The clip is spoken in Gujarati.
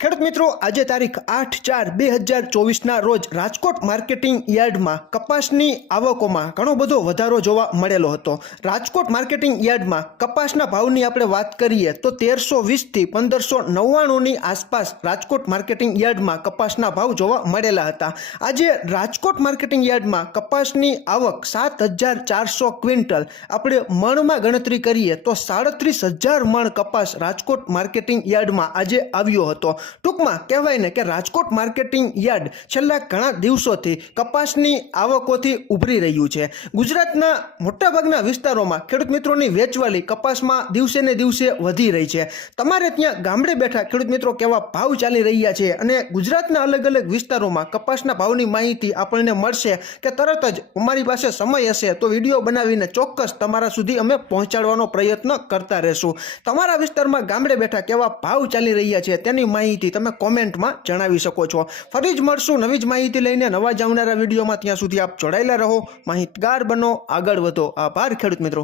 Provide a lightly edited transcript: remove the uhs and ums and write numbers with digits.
ખેડૂત મિત્રો, આજે તારીખ 8/4/2024ના રોજ રાજકોટ માર્કેટિંગ યાર્ડમાં કપાસની આવકોમાં ઘણો બધો વધારો જોવા મળેલો હતો। રાજકોટ માર્કેટિંગ યાર્ડમાં કપાસના ભાવની આપણે વાત કરીએ તો 1320થી 1599ની આસપાસ રાજકોટ માર્કેટિંગ યાર્ડમાં કપાસના ભાવ જોવા મળેલા હતા। આજે રાજકોટ માર્કેટિંગ યાર્ડમાં કપાસની આવક 7400 ક્વિન્ટલ આપણે મણમાં ગણતરી કરીએ તો 37000 મણ કપાસ રાજકોટ માર્કેટિંગ યાર્ડમાં આજે આવ્યો હતો। ટૂંકમાં કહેવાય ને કે રાજકોટ માર્કેટિંગ યાર્ડ છેલ્લા ઘણા દિવસોથી કપાસની આવકોથી ઉભરી રહ્યું છે। ગુજરાતના મોટાભાગના વિસ્તારોમાં ખેડૂત મિત્રોની વેચવાલી કપાસમાં દિવસે ને દિવસે વધી રહી છે। તમારે ત્યાં ગામડે બેઠા ખેડૂત મિત્રો કેવા ભાવ ચાલી રહ્યા છે અને ગુજરાતના અલગ અલગ વિસ્તારોમાં કપાસના ભાવની માહિતી આપણને મળશે કે તરત જ અમારી પાસે સમય હશે તો વિડીયો બનાવીને ચોક્કસ તમારા સુધી અમે પહોંચાડવાનો પ્રયત્ન કરતા રહેશું। તમારા વિસ્તારમાં ગામડે બેઠા કેવા ભાવ ચાલી રહ્યા છે તેની માહિતી તમે કોમેન્ટમાં જણાવી શકો છો। ફરી જ મળશું નવી જ માહિતી લઈને નવા જ આવનારા વિડીયોમાં। ત્યાં સુધી આપ જોડાયેલા રહો, માહિતગાર બનો, આગળ વધો। આભાર ખેડૂત મિત્રો।